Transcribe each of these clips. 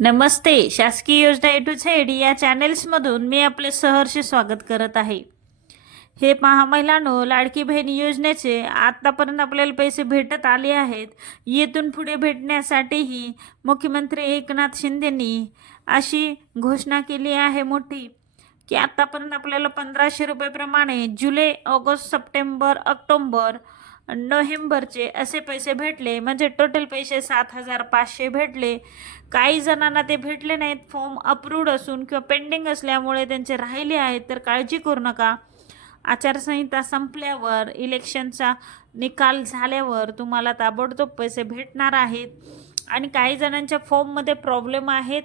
नमस्ते शासकीय योजना ए to Z या चॅनेल्समधून मी आपले सहर्ष स्वागत करत आहे. हे पहा महिलांनो लाडकी बहीण योजनेचे आत्तापर्यंत आपल्याला पैसे भेटत आले आहेत. येथून पुढे भेटण्यासाठीही मुख्यमंत्री एकनाथ शिंदेंनी अशी घोषणा केली आहे मोठी की आत्तापर्यंत आपल्याला पंधराशे रुपयेप्रमाणे जुलै ऑगस्ट सप्टेंबर ऑक्टोंबर नोव्हेंबरचे असे पैसे भेटले म्हणजे टोटल पैसे सात हजार पाचशे भेटले. काही जणांना ते भेटले नाहीत फॉर्म अप्रूव्ड असून किंवा पेंडिंग असल्यामुळे त्यांचे राहिले आहेत तर काळजी करू नका. आचारसंहिता संपल्यावर इलेक्शनचा निकाल झाल्यावर तुम्हाला ताबडतोब पैसे भेटणार आहेत. आणि काही जणांच्या फॉर्ममध्ये प्रॉब्लेम आहेत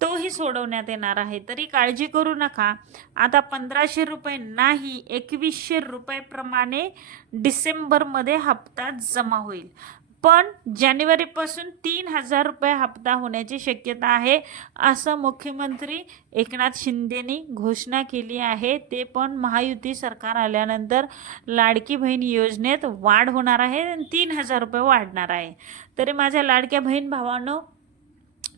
तोही सोडवण्यात येणार आहे. तरी काळजी करू नका. आता पंधराशे रुपये नाही एकवीसशे रुपयेप्रमाणे डिसेंबरमध्ये हप्ता जमा होईल. पण जानेवारीपासून तीन हजार रुपये हप्ता होण्याची शक्यता आहे असं मुख्यमंत्री एकनाथ शिंदेनी घोषणा केली आहे. ते पण महायुती सरकार आल्यानंतर लाडकी बहीण योजनेत वाढ होणार आहे आणि तीन हजार रुपये वाढणार आहे. तरी माझ्या लाडक्या बहीण भावांनो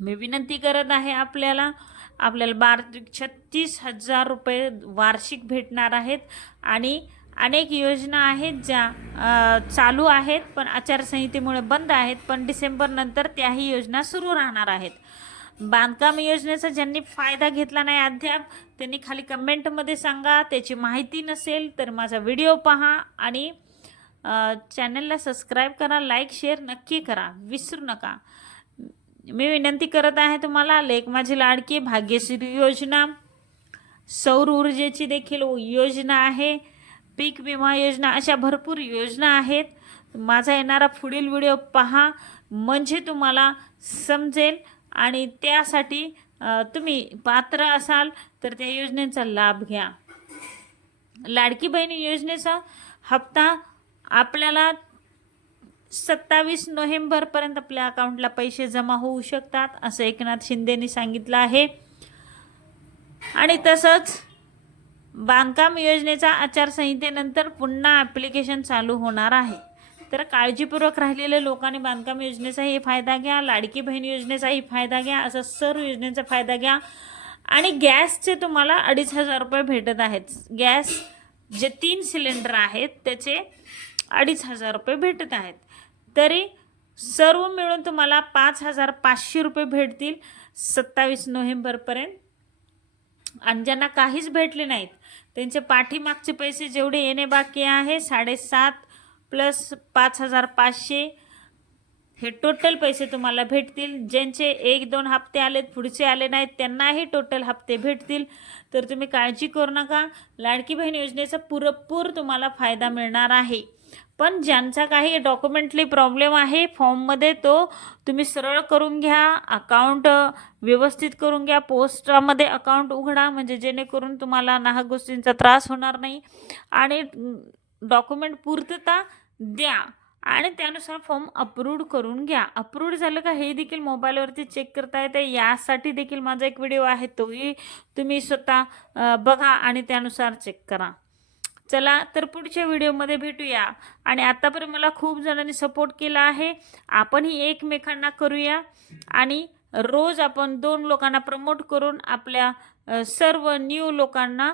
मी विनंती करत आहे आपल्याला आपल्याला बार छत्तीस हजार रुपये वार्षिक भेटणार आहेत आणि अनेक योजना आहेत ज्या चालू आहेत पण आचारसंहितेमुळे बंद आहेत पण डिसेंबरनंतर त्याही योजना सुरू राहणार आहेत. बांधकाम योजनेचा ज्यांनी फायदा घेतला नाही अद्याप त्यांनी खाली कमेंटमध्ये सांगा त्याची माहिती नसेल तर माझा व्हिडिओ पहा आणि चॅनलला सबस्क्राईब करा लाईक शेअर नक्की करा विसरू नका. मी विनंती करत आहे तुम्हाला लेख माझी लाडकी भाग्यश्री योजना सौर ऊर्जेची देखील योजना आहे पीक विमा योजना अशा भरपूर योजना आहेत. माझा येणारा पुढील व्हिडिओ पहा म्हणजे तुम्हाला समजेल आणि त्यासाठी तुम्ही पात्र असाल तर त्या योजनेचा लाभ घ्या. लाडकी बहिणी योजनेचा हप्ता आपल्याला सत्तावीस नोव्हेंबरपर्यंत आपल्या अकाउंटला पैसे जमा होऊ शकतात असं एकनाथ शिंदेनी सांगितलं आहे. आणि तसंच बांधकाम योजनेचा आचारसंहितेनंतर पुन्हा ॲप्लिकेशन चालू होणार आहे. तर काळजीपूर्वक राहिलेल्या लोकांनी बांधकाम योजनेचाही फायदा घ्या लाडकी बहीण योजनेचाही फायदा घ्या असा सर्व योजनेचा फायदा घ्या. आणि गॅसचे तुम्हाला अडीच हजार रुपये भेटत आहेत. गॅस जे तीन सिलेंडर आहेत त्याचे अडीच हजार रुपये भेटत आहेत. तरी सर्व मिळून तुम्हाला पाच हजार पाचशे रुपये भेटतील सत्तावीस नोव्हेंबरपर्यंत. आणि ज्यांना काहीच भेटले नाहीत त्यांचे पाठीमागचे पैसे जेवढे येणे बाकी आहे साडेसात प्लस पाच हजार पाचशे हे टोटल पैसे तुम्हाला भेटतील. ज्यांचे एक दोन हप्ते आलेत पुढचे आले नाहीत त्यांनाही टोटल हप्ते भेटतील. तर तुम्ही काळजी करू नका. लाडकी बहीण योजनेचा पुरेपूर तुम्हाला फायदा मिळणार आहे. पण ज्यांचा काही डॉक्युमेंटली प्रॉब्लेम आहे फॉर्ममध्ये तो तुम्ही सरळ करून घ्या अकाउंट व्यवस्थित करून घ्या पोस्टामध्ये अकाउंट उघडा म्हणजे जेणेकरून तुम्हाला नाहक गोष्टींचा त्रास होणार नाही. आणि डॉक्युमेंट पूर्तता द्या आणि त्यानुसार फॉर्म अप्रूव्ड करून घ्या. अप्रूव्ड झालं का हे देखील मोबाईलवरती चेक करता येते यासाठी देखील माझा एक व्हिडिओ आहे तोही तुम्ही स्वतः बघा आणि त्यानुसार चेक करा. चला तर पुढच्या व्हिडिओमध्ये भेटूया. आणि आत्तापर्यंत मला खूप जणांनी सपोर्ट केला आहे. आपणही एकमेकांना करूया. आणि रोज आपण दोन लोकांना प्रमोट करून आपल्या सर्व न्यू लोकांना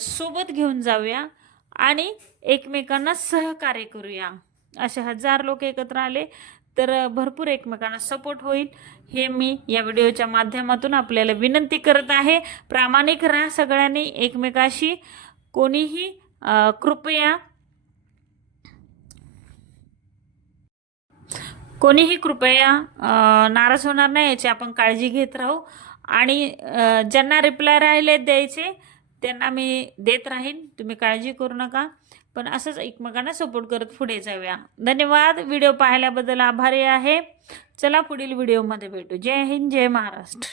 सोबत घेऊन जाऊया. आणि एकमेकांना सहकार्य करूया. असे हजार लोक एकत्र आले तर भरपूर एकमेकांना सपोर्ट होईल. हे मी या व्हिडिओच्या माध्यमातून आपल्याला विनंती करत आहे. प्रामाणिक राहा सगळ्यांनी एकमेकाशी. कोणीही कृपया. कोणीही कृपया नाराज होणार नाही याची आपण काळजी घेत राहू. आणि ज्यांना रिप्लाय राहिले द्यायचे त्यांना मी देत राहीन. तुम्ही काळजी करू नका. पण असंच एकमेकांना सपोर्ट करत पुढे जाऊया. धन्यवाद. व्हिडिओ पाहिल्याबद्दल आभारी आहे. चला पुढील व्हिडिओमध्ये भेटू. जय हिंद जय महाराष्ट्र.